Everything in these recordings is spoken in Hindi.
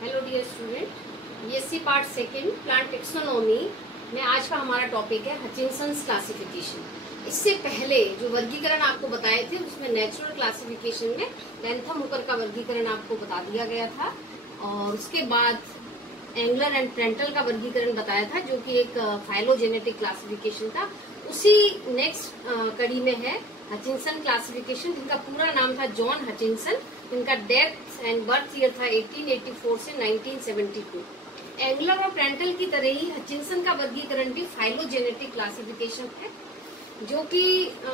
Hello dear student, BSc part second plant taxonomy में आज का हमारा टॉपिक है हचिंसन्स क्लासिफिकेशन। इससे पहले जो वर्गीकरण आपको बताए थे उसमें नेचुरल क्लासिफिकेशन में लैंथम हुकर का वर्गीकरण आपको बता दिया गया था और उसके बाद एंगलर एंड प्रेंटल का वर्गीकरण बताया था जो कि एक फाइलोजेनेटिक क्लासिफिकेशन था। उसी नेक्स्ट कड़ी में है हचिंसन क्लासिफिकेशन, जिनका पूरा नाम था जॉन हचिंसन। इनका डेथ एंड बर्थ ईयर था 1884 से 1972। एंगलर और प्रेंटल की तरह ही हचिंसन का वर्गीकरण भी फाइलोजेनेटिक क्लासिफिकेशन है, जो कि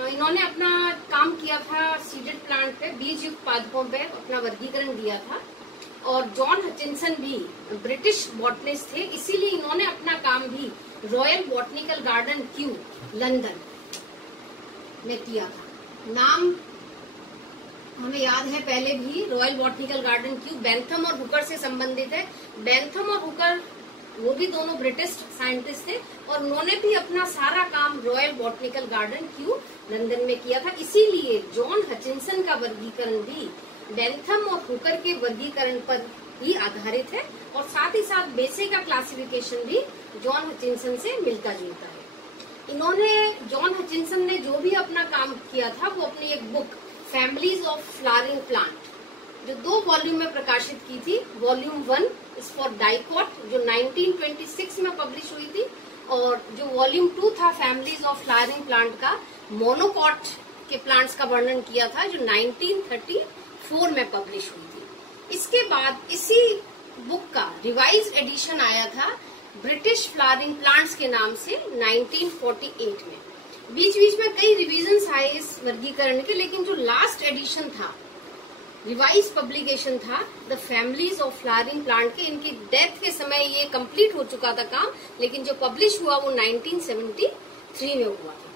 इन्होंने अपना काम किया था सीडेड प्लांट पे, बीज युक्त पादपों पे अपना वर्गीकरण दिया था। और जॉन हचिंसन भी ब्रिटिश बॉटनिस्ट थे, इसीलिए इन्होंने अपना काम भी royal botanical garden Q London में किया था। नाम हमें याद है पहले भी, royal botanical garden Q Bentham और हुकर से संबंधित है। बेंथम और हुकर वो भी दोनों ब्रिटिश साइंटिस्ट थे और उन्होंने भी अपना सारा काम royal botanical garden Q London में किया था। इसीलिए जॉन हचिंसन का वर्गीकरण भी बेंथम और हुकर के वर्गीकरण पर ही आधारित है और साथ ही साथ बेसे का क्लासिफिकेशन भी जॉन हचिंसन से मिलता जुलता है। इन्होंने जॉन हचिंसन ने जो भी अपना काम किया था वो अपनी एक book families of flowering plant जो 2 वॉल्यूम में प्रकाशित की थी। वॉल्यूम 1 इज फॉर डाइकॉट जो 1926 में पब्लिश हुई थी और जो वॉल्यूम 2 था फैमिलीज ऑफ फ्लावरिंग प्लांट का, मोनोकॉट के प्लांट्स का वर्णन किया था जो 1934 में पब्लिश हुई थी। इसके बाद इसी बुक का रिवाइज एडिशन आया था ब्रिटिश फ्लावरिंग प्लांट्स के नाम से 1948 में। बीच बीच में कई रिवीजन्स आए इस वर्गीकरण के, लेकिन जो लास्ट एडिशन था, रिवाइज पब्लिकेशन था the families of flowering plant के, इनकी डेथ के समय ये कंप्लीट हो चुका था काम, लेकिन जो पब्लिश हुआ वो 1973 में हुआ था।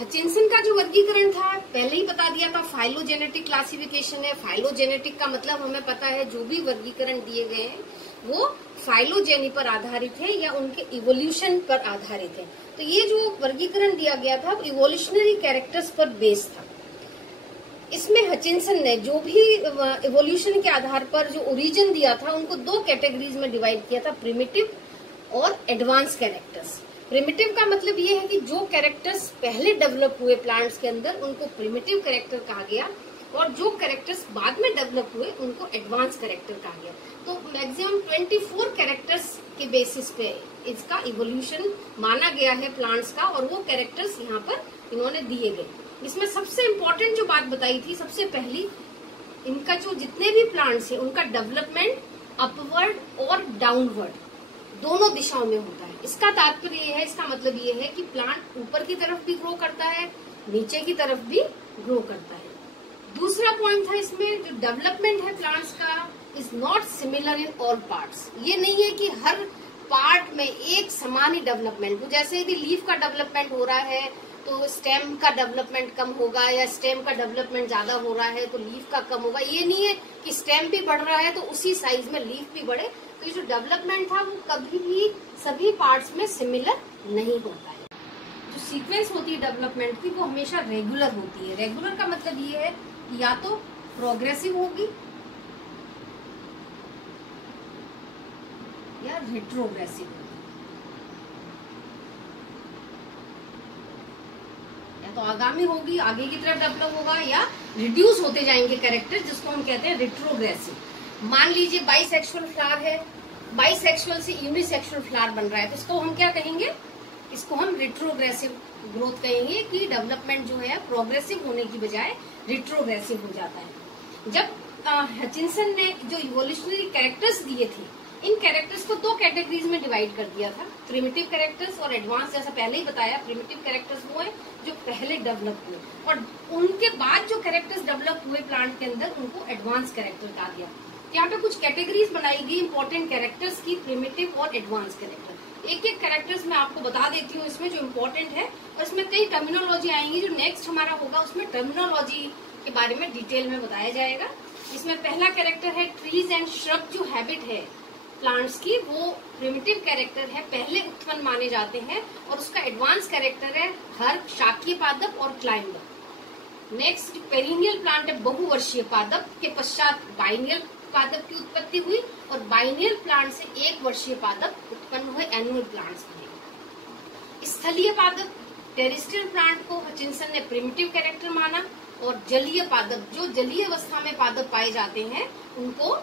हचिंसन का जो वर्गीकरण था पहले ही बता दिया था, फाइलोजेनेटिक क्लासिफिकेशन है। फाइलोजेनेटिक का मतलब हमें पता है जो भी वर्गीकरण दिए गए हैं वो फाइलोजेनी पर आधारित है या उनके इवोल्यूशन पर आधारित है। तो ये जो वर्गीकरण दिया गया था वो इवोल्यूशनरी कैरेक्टर्स पर बेस था। इसमें हचिंसन ने जो भी इवोल्यूशन के आधार पर जो ओरिजिन दिया था उनको 2 कैटेगरीज में डिवाइड किया था, प्रिमिटिव और एडवांस कैरेक्टर्स। प्रिमिटिव का मतलब ये है कि जो कैरेक्टर्स पहले डेवलप हुए प्लांट्स के अंदर उनको प्रिमिटिव कैरेक्टर कहा गया और जो कैरेक्टर्स बाद में डेवलप हुए उनको एडवांस कैरेक्टर कहा गया। तो मैक्सिमम 24 कैरेक्टर्स के बेसिस पे इसका इवोल्यूशन माना गया है प्लांट्स का और वो कैरेक्टर्स यहाँ पर इन्होंने दिए गए। इसमें सबसे इम्पोर्टेंट जो बात बताई थी, सबसे पहली, इनका जो जितने भी प्लांट्स है उनका डेवलपमेंट अपवर्ड और डाउनवर्ड दोनों दिशाओं में होता है। इसका तात्पर्य ये है, इसका मतलब ये है कि प्लांट ऊपर की तरफ भी ग्रो करता है, नीचे की तरफ भी ग्रो करता है। दूसरा पॉइंट था इसमें, जो डेवलपमेंट है प्लांट्स का is not similar in all parts. ये नहीं है कि हर पार्ट में एक समान ही डेवलपमेंट हो। जैसे यदि लीफ का डेवलपमेंट हो रहा है तो स्टेम का डेवलपमेंट कम होगा, या स्टेम का डेवलपमेंट ज्यादा हो रहा है तो लीफ का कम होगा। ये नहीं है कि स्टेम भी बढ़ रहा है तो उसी साइज में लीफ भी बढ़े। तो ये जो डेवलपमेंट था वो कभी भी सभी पार्ट्स में सिमिलर नहीं होता है। जो सीक्वेंस होती है डेवलपमेंट की वो हमेशा रेगुलर होती है। रेगुलर का मतलब ये है कि या तो प्रोग्रेसिव होगी या रेट्रोग्रेसिव होगी। या तो आगामी होगी, आगे की तरफ डेवलप होगा, या रिड्यूस होते जाएंगे कैरेक्टर, जिसको हम कहते हैं रेट्रोग्रेसिव। मान लीजिए बाइसेक्सुअल फ्लावर है, बाइसेक्सुअल से यूनिसेक्सुअल फ्लावर बन रहा है तो इसको हम क्या कहेंगे? इसको हम रेट्रोग्रेसिव ग्रोथ कहेंगे कि डेवलपमेंट जो है प्रोग्रेसिव होने की बजाय रेट्रोग्रेसिव हो जाता है। जब हचिंसन ने जो इवोल्यूशनरी कैरेक्टर्स दिए थे, इन कैरेक्टर्स को 2 कैटेगरीज में डिवाइड कर दिया था, प्रिमिटिव कैरेक्टर्स और एडवांस। जैसा पहले ही बताया, प्रिमिटिव कैरेक्टर्स वो है जो पहले डेवलप हुए और उनके बाद जो कैरेक्टर्स डेवलप हुए प्लांट के अंदर उनको एडवांस कैरेक्टर कहा गया। यहाँ पे कुछ कैटेगरीज बनाई गई इंपॉर्टेंट कैरेक्टर्स की, प्रिमिटिव और एडवांस कैरेक्टर। एक एक कैरेक्टर्स मैं आपको बता देती हूँ इसमें जो इम्पोर्टेंट है, और इसमें कई टर्मिनोलॉजी आएंगी। जो नेक्स्ट हमारा होगा उसमें टर्मिनोलॉजी के बारे में डिटेल में बताया जाएगा। इसमें पहला कैरेक्टर है ट्रीज एंड श्रब। जो हैबिट है प्लांट्स की वो प्रिमिटिव कैरेक्टर है, पहले उत्पन्न माने जाते हैं, और उसका एडवांस कैरेक्टर है हर शाकीय पादप और क्लाइंबर। नेक्स्ट पेरिनियल प्लांट है, बहुवर्षीय पादप के पश्चात बाइनियल पादप की उत्पत्ति हुई और बाइनियल प्लांट से 1 वर्षीय पादप उत्पन्न हुए, एनुअल प्लांट्स बने। स्थलीय पादप टेरेस्ट्रियल प्लांट को हचिंसन ने प्रिमिटिव कैरेक्टर माना और जलीय पादप, जो जलीय अवस्था में पादप पाए जाते हैं, उनको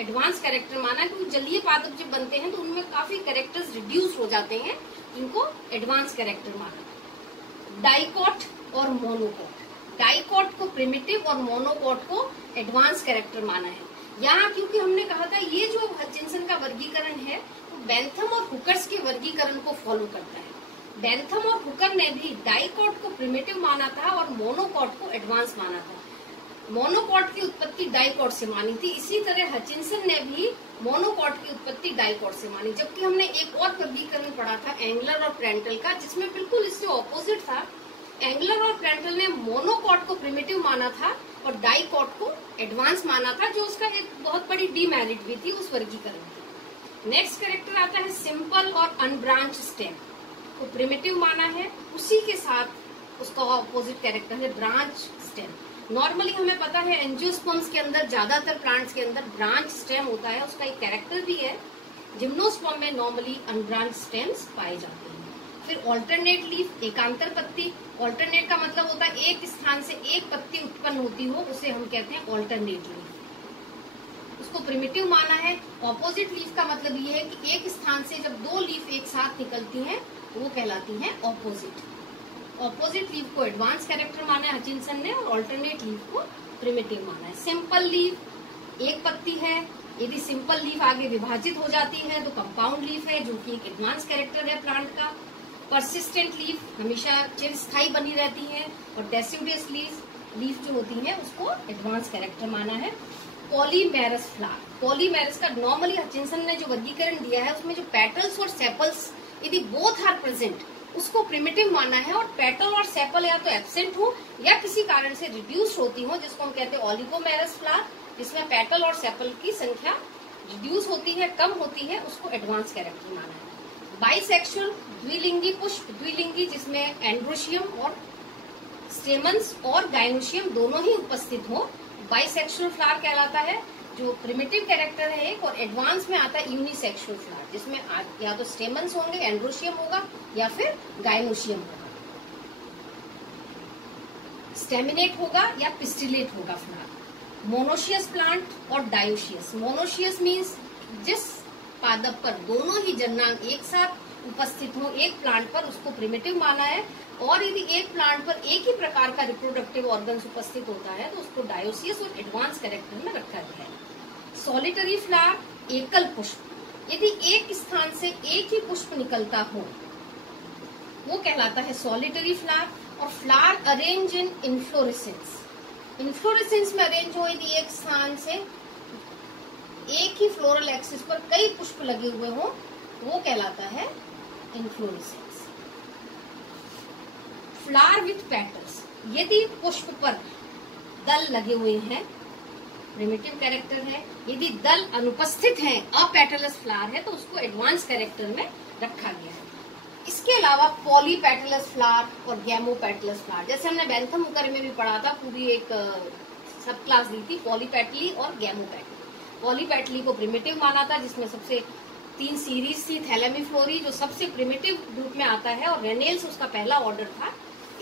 एडवांस कैरेक्टर माना, क्योंकि जलीय पादप जब बनते हैं तो उनमें काफी कैरेक्टर्स रिड्यूस हो जाते हैं, इनको एडवांस कैरेक्टर माना। डाइकॉट और मोनोकॉट, डाइकॉट को प्रिमिटिव और मोनोकॉट को एडवांस कैरेक्टर माना है। यहाँ क्योंकि हमने कहा था ये जो हचिंसन का वर्गीकरण है वो बेंथम और हुकर्स के वर्गीकरण को फॉलो करता है। बेंथम और हुकर ने भी डाइकॉट को प्रिमिटिव माना था और मोनोकॉट को एडवांस माना था। मोनोकॉट की उत्पत्ति डाइकॉट से मानी थी, इसी तरह हचिंसन ने भी मोनोकॉट की उत्पत्ति डाइकॉट से मानी। जबकि हमने एक और वर्गीकरण पढ़ा था एंगलर और प्रेंटल का, जिसमें बिल्कुल इससे ऑपोजिट था। एंगलर और प्रेंटल ने मोनोकॉट को प्रिमिटिव माना था और डाइकॉट को एडवांस माना था, जो उसका एक बहुत बड़ी डीमेरिट भी थी उस वर्गीकरण की। नेक्स्ट कैरेक्टर आता है सिंपल और अनब्रांच स्टेम को प्रिमिटिव माना है, उसी के साथ उसका ऑपोजिट कैरेक्टर है ब्रांच स्टेम। नॉर्मली हमें पता है एंजियोस्पर्म्स के अंदर, ज्यादातर प्लांट्स के अंदर ब्रांच स्टेम होता है, उसका एक कैरेक्टर भी है। जिम्नोस्पर्म में नॉर्मली अनब्रांच स्टेम्स पाए जाते हैं। फिर ऑल्टरनेट लीफ, एकांतर पत्ती। ऑल्टरनेट का मतलब होता है एक स्थान से एक पत्ती उत्पन्न होती हो, उसे हम कहते हैं ऑल्टरनेट लीफ, उसको प्रिमिटिव माना है। ऑपोजिट लीफ का मतलब ये है कि एक स्थान से जब 2 लीफ एक साथ निकलती हैं वो कहलाती हैं ऑपोजिट। ऑपोजिट लीफ को एडवांस कैरेक्टर माना है हचिंसन ने और ऑल्टरनेट लीफ को प्रिमिटिव माना है। सिंपल लीफ एक पत्ती है, यदि सिंपल लीफ आगे विभाजित हो जाती है तो कंपाउंड लीफ है, जो कि एक एडवांस कैरेक्टर है प्लांट का। परसिस्टेंट लीफ हमेशा चिरस्थायी बनी रहती है और डेसिडुअस लीफ जो होती है उसको एडवांस कैरेक्टर माना है। पॉलीमेरस फ्लावर, पॉलीमेरस का नॉर्मली हचिंसन ने जो वर्गीकरण दिया है उसमें जो पेटल्स और सेपल्स यदि बोथ आर प्रेजेंट उसको प्रिमिटिव माना है, और पेटल और सेपल या तो एब्सेंट हो या किसी कारण से रिड्यूस होती हो, जिसको हम कहते हैं ओलिगोमेरस फ्लावर, जिसमें पेटल और सेपल की संख्या रिड्यूस होती है, कम होती है, उसको एडवांस कैरेक्टर माना है। बाइसेक्सुअल द्विलिंगी पुष्प, द्विलिंगी जिसमें एंड्रोशियम और स्टेमन्स और गाइनोशियम दोनों ही उपस्थित हो, बाइसेक्सुअल फ्लावर कहलाता है, जो प्रिमिटिव कैरेक्टर है एक, और एडवांस में आता है यूनिसेक्सुअल फ्लावर, जिसमें या तो स्टेमन्स होंगे, एंड्रोशियम होगा या फिर गाइनोशियम होगा, स्टेमिनेट होगा या पिस्टिलेट होगा फ्लावर। मोनोशियस प्लांट और डायोशियस, मोनोशियस मीन्स जिस पादप पर दोनों ही जन्नांग एक साथ उपस्थित हो एक प्लांट पर, उसको प्रिमिटिव माना है, और यदि एक प्लांट पर एक ही प्रकार का रिप्रोडक्टिव ऑर्गन्स उपस्थित होता है तो उसको डायोसियस और एडवांस कैरेक्टर में रखा गया है। सॉलिटरी फ्लावर एकल पुष्प, यदि एक स्थान से एक ही पुष्प निकलता हो वो कहलाता है सॉलिटरी फ्लावर। और flower arrange in inflorescence, inflorescence में अरेंज हो यदि एक स्थान से एक ही फ्लोरल एक्सिस पर कई पुष्प लगे हुए हो वो कहलाता है इन्फ्लोरेसेंस। फ्लावर विथ पेटल्स, यदि पुष्प पर दल लगे हुए हैं प्रिमिटिव कैरेक्टर है, यदि दल अनुपस्थित है अपेटलस फ्लावर है तो उसको एडवांस कैरेक्टर में रखा गया है। इसके अलावा पॉलीपेटलस फ्लावर और गैमोपेटलस फ्लावर, जैसे हमने बेंथम हुकर में भी पढ़ा था, पूरी एक सब क्लास दी थी पॉलीपेटली और गैमोपेटली। पॉलीपेटली को प्रिमिटिव माना था, जिसमें सबसे 3 सीरीज थी, थैलेमिफ्लोरी जो सबसे प्रिमिटिव ग्रुप में आता है और रेनेल्स उसका पहला ऑर्डर था।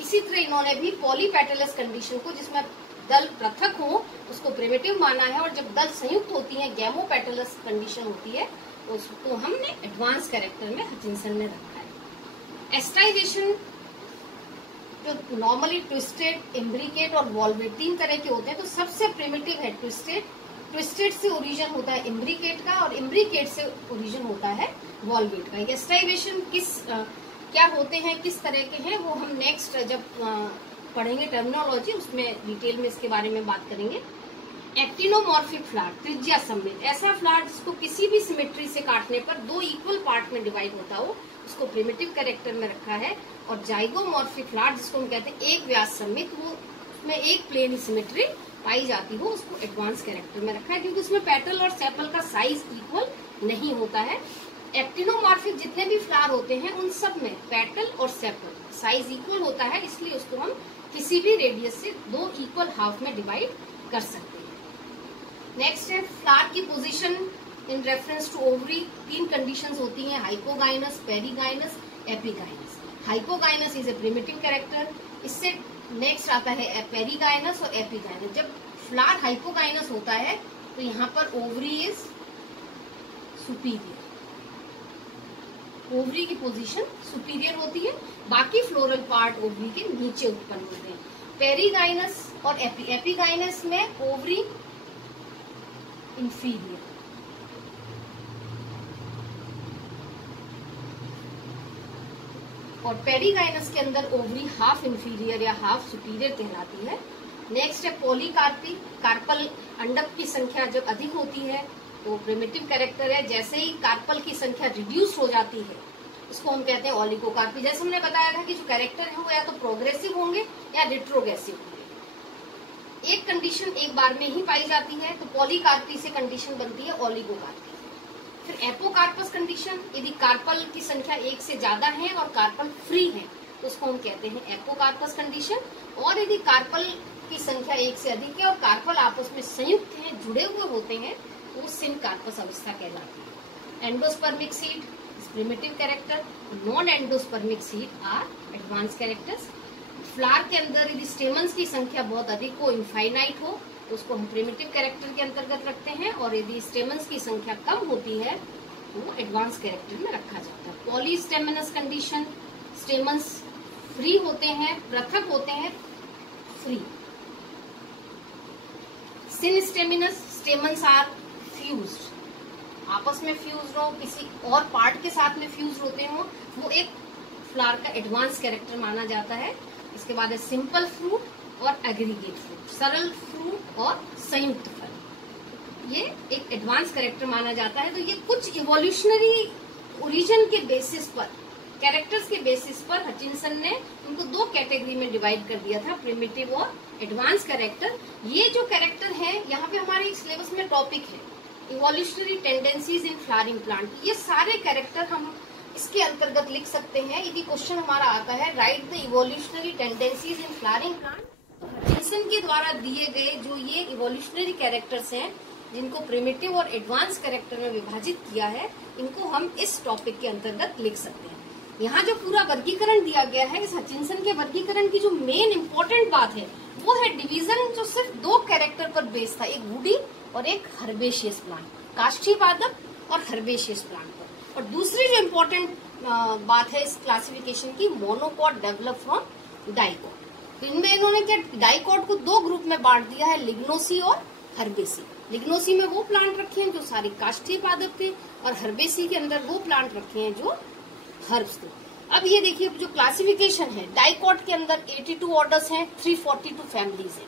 इसी तरह इन्होंने भी पॉलीपेटलस कंडीशन को, जिसमें दल पृथक हो, उसको प्रिमिटिव माना है, और जब दल संयुक्त होती है गैमोपेटलस कंडीशन होती है उसको हमने एडवांस कैरेक्टर में हचिंसन ने रखा है। एस्टाइजेशन जो नॉर्मली ट्विस्टेड, इम्ब्रिकेट और वॉल्वेट 3 तरह के होते हैं, तो सबसे प्रिमिटिव है ट्विस्टेड, ट्विस्टेड से ओरिजिन होता है इम्ब्रिकेट का और इम्ब्रिकेट से ओरिजिन होता है वॉल्वेट का। एस्टाइजेशन क्या होते हैं, किस तरह के हैं, वो हम नेक्स्ट जब पढ़ेंगे टर्मिनोलॉजी उसमें डिटेल में इसके बारे में बात करेंगे। एक्टिनोमॉर्फिक फ्लावर, त्रिज्या सममित, ऐसा फ्लावर जिसको किसी भी सिमेट्री से काटने पर 2 इक्वल पार्ट में डिवाइड होता हो उसको प्रिमिटिव कैरेक्टर में रखा है। और जाइगोमॉर्फिक फ्लावर जिसको हम कहते हैं एक व्यास सममित, वो उसमें एक प्लेन सिमेट्री पाई जाती हो उसको एडवांस कैरेक्टर में रखा है, क्योंकि उसमें पेटल और सेपल का साइज इक्वल नहीं होता है। एक्टिनोमॉर्फिक जितने भी फ्लावर होते हैं उन सब में पेटल और सेपल साइज इक्वल होता है, इसलिए उसको हम किसी भी रेडियस से 2 इक्वल हाफ में डिवाइड कर सकते हैं। नेक्स्ट है फ्लावर की position in reference to ovary. 3 conditions होती हैं, hypogynous, perigynous, epigynous. Hypogynous is a primitive character. इससे नेक्स्ट आता है पेरीगाइनस और एपीगाइनस। जब फ्लावर हाइपोगाइनस होता है तो यहाँ पर ओवरी इज सुपीरियर, ओवरी की पोजीशन सुपीरियर होती है, बाकी फ्लोरल पार्ट ओवरी के नीचे उत्पन्न होते हैं। पेरीगाइनस और एपीगाइनस में ओवरी इंफीरियर, और पेरीगाइनस के अंदर ओवरी हाफ इंफीरियर या हाफ सुपीरियर कहलाती है। नेक्स्ट है पॉलीकार्पी। कार्पल अंडक की संख्या जब अधिक होती है तो प्रिमिटिव कैरेक्टर है। जैसे ही कार्पल की संख्या रिड्यूस हो जाती है इसको हम कहते हैं ओलिगोकार्पी। जैसे हमने बताया था कि जो कैरेक्टर है वो या तो प्रोग्रेसिव होंगे या रिट्रोग्रेसिव होंगे। एक कंडीशन एक बार में ही पाई जाती है तो पॉलीकार्पी से कंडीशन बनती है ओलिगोकार्पी। फिर एपोकार्पस कंडीशन, यदि कार्पल की संख्या 1 से ज्यादा है और कार्पल फ्री है तो उसको हम कहते हैं एपोकार्पस कंडीशन। और यदि कार्पल की संख्या 1 से अधिक है और कार्पल आपस में संयुक्त हैं, जुड़े हुए होते हैं, तो सिनकार्पस अवस्था कहलाती है। Endospermic seed primitive character, non endospermic seed are advance characters. Flower के अंदर यदि स्टेमन्स की संख्या बहुत अधिक हो, इनफाइनाइट हो, तो उसको हम प्रिमिटिव कैरेक्टर के अंतर्गत रखते हैं। और यदि स्टेमन्स की संख्या कम होती है तो वो एडवांस कैरेक्टर में रखा जाता है। पॉलीस्टेमिनस कंडीशन, स्टेमन्स फ्री होते हैं, पृथक होते हैं, फ्री। सिनस्टेमिनस, स्टेमन्स आर फ्यूज्ड, आपस में फ्यूज हो, किसी और पार्ट के साथ में फ्यूज होते हो, वो एक फ्लावर का एडवांस कैरेक्टर माना जाता है। इसके बाद है सिंपल फ्रूट और एग्रीगेट फ्रूट, सरल फ्रूट और संयुक्त फल, ये एक एडवांस कैरेक्टर माना जाता है। तो ये कुछ इवोल्यूशनरी ओरिजिन के बेसिस पर, कैरेक्टर्स के बेसिस पर हचिंसन ने उनको 2 कैटेगरी में डिवाइड कर दिया था, प्रिमिटिव और एडवांस कैरेक्टर। ये जो कैरेक्टर है यहाँ पे हमारे सिलेबस में टॉपिक है evolutionary tendencies in flowering plant. ये सारे कैरेक्टर हम इसके अंतर्गत लिख सकते हैं। यदि क्वेश्चन हमारा आता है right the evolutionary tendencies in flowering plant, तो हचिंसन के द्वारा दिए गए जो ये इवोल्यूशनरी कैरेक्टर्स हैं जिनको प्रिमिटिव और एडवांस कैरेक्टर में विभाजित किया है, इनको हम इस टॉपिक के अंतर्गत लिख सकते हैं। यहाँ जो पूरा वर्गीकरण दिया गया है, इस हचिंसन के वर्गीकरण की जो मेन इम्पोर्टेंट बात है वो है डिवीजन जो सिर्फ 2 कैरेक्टर पर बेस्ड था, एक वुडी और एक हर्बेशियस प्लांट, काष्ठी पादप और हर्बेशियस प्लांट पर। और दूसरी जो इम्पोर्टेंट बात है इस क्लासिफिकेशन की, मोनोकॉट डेवलप फ्रॉम डाइकॉट। तो इनमें इन्होंने क्या डाइकॉट को 2 ग्रुप में बांट दिया है, लिग्नोसी और हर्बेसी। लिग्नोसी में वो प्लांट रखे हैं जो सारी काष्ठी पादप थे और हर्बेसी के अंदर वो प्लांट रखे हैं जो हर्ब्स थे। अब ये देखिए जो क्लासिफिकेशन है, डाइकॉट के अंदर 82 ऑर्डर्स हैं, 342 फैमिलीज हैं,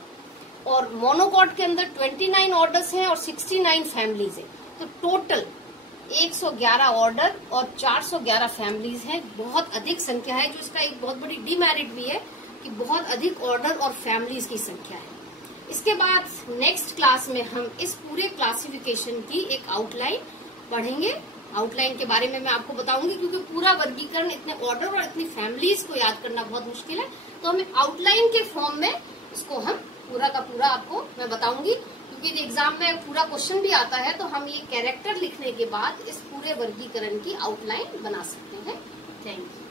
और मोनोकॉट के अंदर 29 ऑर्डर्स हैं और 69 फैमिलीज हैं। तो टोटल 111 ऑर्डर और 411 फैमिलीज हैं। बहुत अधिक संख्या है, जो इसका एक बहुत बड़ी डीमेरिट भी है कि बहुत अधिक ऑर्डर और फैमिलीज की संख्या है। इसके बाद नेक्स्ट क्लास में हम इस पूरे क्लासिफिकेशन की एक आउटलाइन पढ़ेंगे। आउटलाइन के बारे में मैं आपको बताऊंगी, क्योंकि पूरा वर्गीकरण इतने ऑर्डर और इतनी फैमिलीज को याद करना बहुत मुश्किल है, तो हमें आउटलाइन के फॉर्म में इसको हम पूरा का पूरा आपको मैं बताऊंगी। क्योंकि एग्जाम में पूरा क्वेश्चन भी आता है तो हम ये कैरेक्टर लिखने के बाद इस पूरे वर्गीकरण की आउटलाइन बना सकते हैं। Thank you.